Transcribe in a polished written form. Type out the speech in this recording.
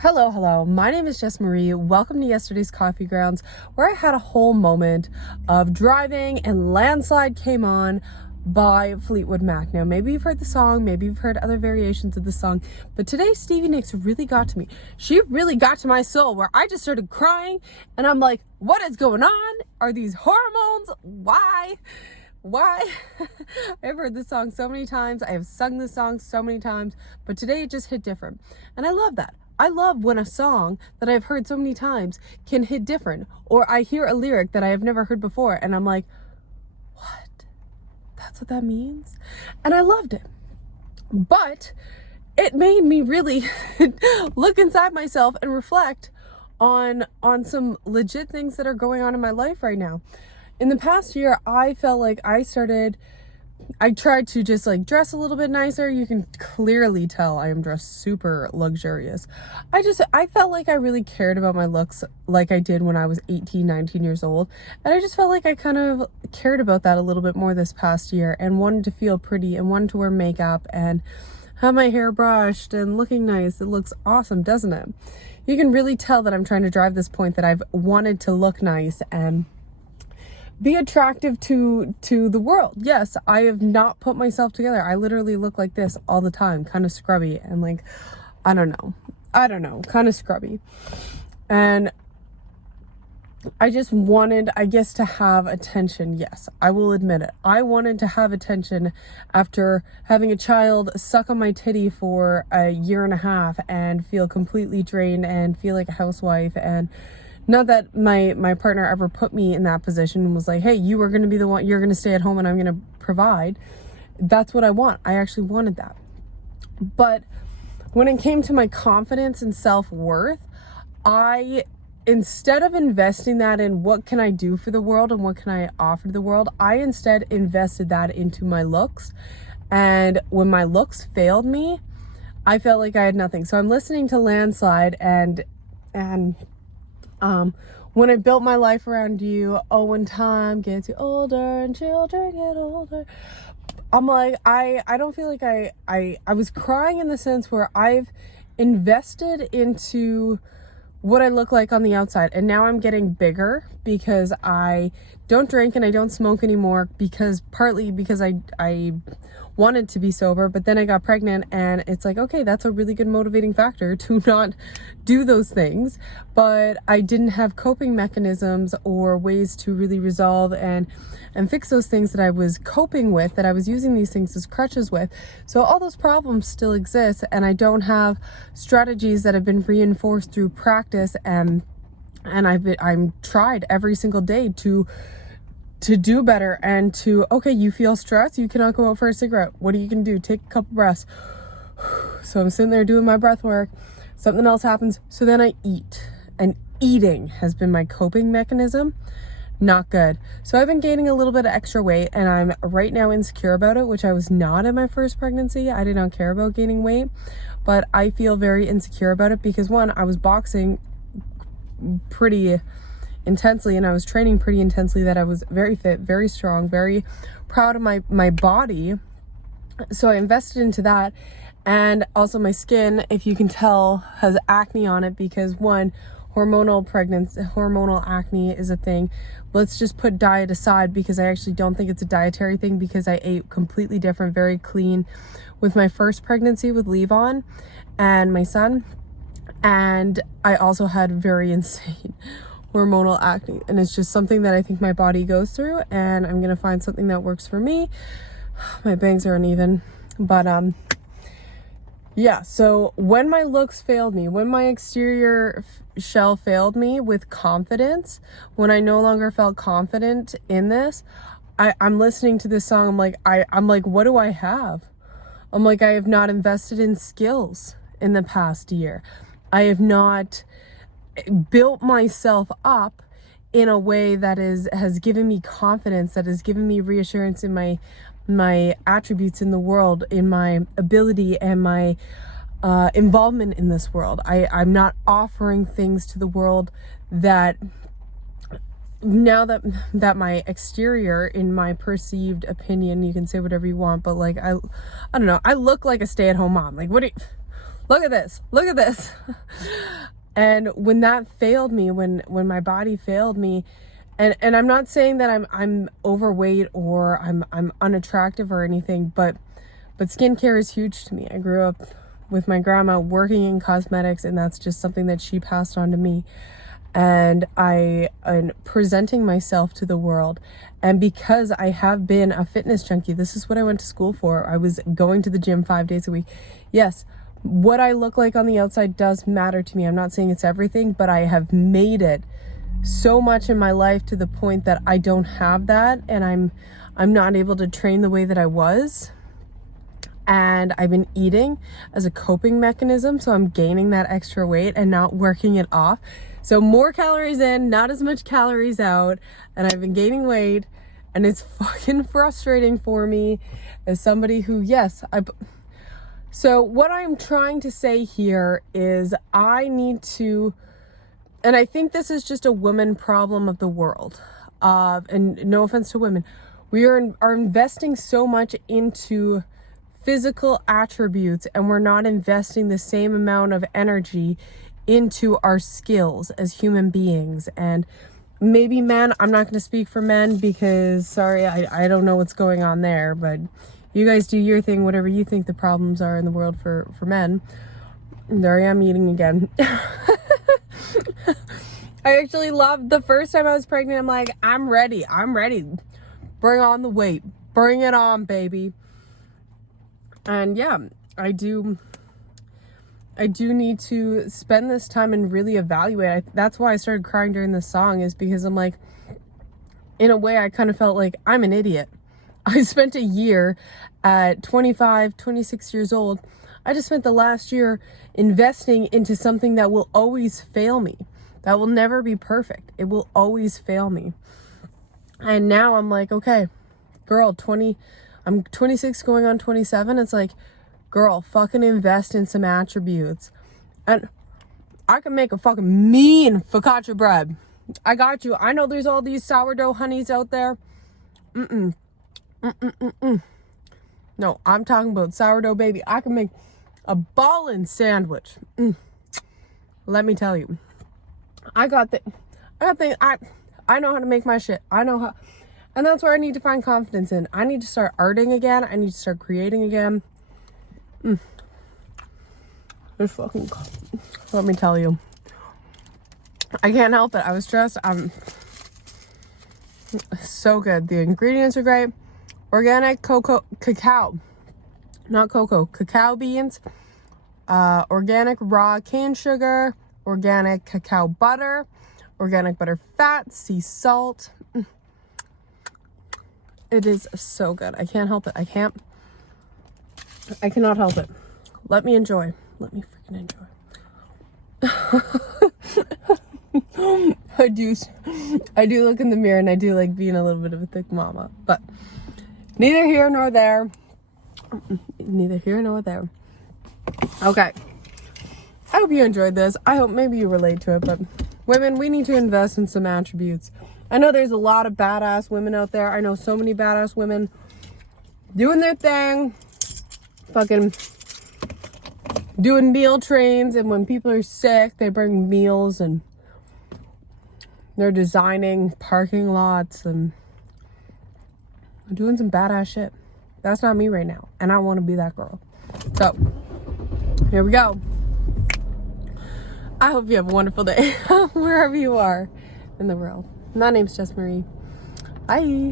Hello, hello. My name is Jess Marie. Welcome to yesterday's Coffee Grounds, where I had a whole moment of driving and Landslide came on by Fleetwood Mac. Now, maybe you've heard the song, maybe you've heard other variations of the song, but today Stevie Nicks really got to me. She really got to my soul where I just started crying and I'm like, what is going on? Are these hormones? Why? I've heard this song so many times. I have sung this song so many times, but today it just hit different. And I love that. I love when a song that I've heard so many times can hit different, or I hear a lyric that I have never heard before and I'm like, what? That's what that means? And I loved it. But it made me really look inside myself and reflect on some legit things that are going on in my life right now. In the past year, I felt like I tried to just like dress a little bit nicer. You can clearly tell I am dressed super luxurious. I felt like I really cared about my looks like I did when I was 18, 19 years old. And I just felt like I kind of cared about that a little bit more this past year and wanted to feel pretty and wanted to wear makeup and have my hair brushed and looking nice. It looks awesome, doesn't it? You can really tell that I'm trying to drive this point that I've wanted to look nice and be attractive to the world. Yes, I have not put myself together. I literally look like this all the time, kind of scrubby and like, I don't know, kind of scrubby. And I just wanted, I guess, to have attention. Yes, I will admit it. I wanted to have attention after having a child suck on my titty for a year and a half and feel completely drained and feel like a housewife. And not that my partner ever put me in that position and was like, hey, you are going to be the one, you're going to stay at home and I'm going to provide. That's what I want. I actually wanted that. But when it came to my confidence and self-worth, instead of investing that in what can I do for the world and what can I offer to the world, I instead invested that into my looks. And when my looks failed me, I felt like I had nothing. So I'm listening to Landslide and when I built my life around you, oh, when time gets you older and children get older, I'm like, I don't feel like I was crying in the sense where I've invested into what I look like on the outside. And now I'm getting bigger because I don't drink and I don't smoke anymore partly because I wanted to be sober, but then I got pregnant and it's like, okay, that's a really good motivating factor to not do those things. But I didn't have coping mechanisms or ways to really resolve and fix those things that I was coping with, that I was using these things as crutches with. So all those problems still exist and I don't have strategies that have been reinforced through practice and I'm tried every single day to do better and to, okay, you feel stressed, you cannot go out for a cigarette. What are you gonna do? Take a couple breaths. So I'm sitting there doing my breath work. Something else happens. So then I eat. And eating has been my coping mechanism. Not good. So I've been gaining a little bit of extra weight and I'm right now insecure about it, which I was not in my first pregnancy. I did not care about gaining weight, but I feel very insecure about it because one, I was boxing pretty intensely and I was training pretty intensely, that I was very fit, very strong, very proud of my body. So I invested into that. And also my skin, if you can tell, has acne on it because one, hormonal acne is a thing. Let's just put diet aside because I actually don't think it's a dietary thing because I ate completely different, very clean with my first pregnancy with Levon and my son. And I also had very insane hormonal acne, and it's just something that I think my body goes through, and I'm gonna find something that works for me. My bangs are uneven, but yeah, so when my looks failed me, when my exterior shell failed me with confidence, when I no longer felt confident in this, I'm listening to this song, I'm like, what do I have? I'm like, I have not invested in skills in the past year. I have not built myself up in a way that has given me confidence, that has given me reassurance in my attributes in the world, in my ability and my involvement in this world. I'm not offering things to the world that now that my exterior, in my perceived opinion, you can say whatever you want, but like I don't know, I look like a stay-at-home mom. Like, what do you, look at this, look at this. And when that failed me, when my body failed me, and I'm not saying that I'm overweight or I'm unattractive or anything, but skincare is huge to me. I grew up with my grandma working in cosmetics, and that's just something that she passed on to me. And I'm presenting myself to the world. And because I have been a fitness junkie, this is what I went to school for. I was going to the gym 5 days a week. Yes, what I look like on the outside does matter to me. I'm not saying it's everything, but I have made it so much in my life to the point that I don't have that, and I'm not able to train the way that I was. And I've been eating as a coping mechanism, so I'm gaining that extra weight and not working it off. So more calories in, not as much calories out, and I've been gaining weight, and it's fucking frustrating for me as somebody who, so what I'm trying to say here is I need to, and I think this is just a woman problem of the world, and no offense to women, we are investing so much into physical attributes, and we're not investing the same amount of energy into our skills as human beings. And maybe men, I'm not going to speak for men because, sorry, I don't know what's going on there, but you guys do your thing, whatever you think the problems are in the world for men. And there I am eating again. I actually loved the first time I was pregnant. I'm like, I'm ready. Bring on the weight. Bring it on, baby. And yeah, I do need to spend this time and really evaluate. That's why I started crying during this song, is because I'm like, in a way, I kind of felt like I'm an idiot. I spent a year at 25, 26 years old. I just spent the last year investing into something that will always fail me. That will never be perfect. It will always fail me. And now I'm like, okay, girl, I'm 26 going on 27. It's like, girl, fucking invest in some attributes. And I can make a fucking mean focaccia bread. I got you. I know there's all these sourdough honeys out there. No, I'm talking about sourdough, baby. I can make a ballin' sandwich. Let me tell you. I know how to make my shit. I know how. And that's where I need to find confidence in. I need to start arting again. I need to start creating again. It's fucking, let me tell you, I can't help it. I was stressed. I'm so good. The ingredients are great. Organic cacao beans, organic raw cane sugar, organic cacao butter, organic butter fat, sea salt. It is so good. I can't help it. I cannot help it. Let me enjoy. Let me freaking enjoy. I do look in the mirror, and I do like being a little bit of a thick mama, but neither here nor there. Neither here nor there. Okay. I hope you enjoyed this. I hope maybe you relate to it, but women, we need to invest in some attributes. I know there's a lot of badass women out there. I know so many badass women doing their thing, fucking doing meal trains, and when people are sick, they bring meals, and they're designing parking lots and doing some badass shit. That's not me right now, and I want to be that girl. So, here we go. I hope you have a wonderful day, wherever you are in the world. My name's Jess Marie. Bye.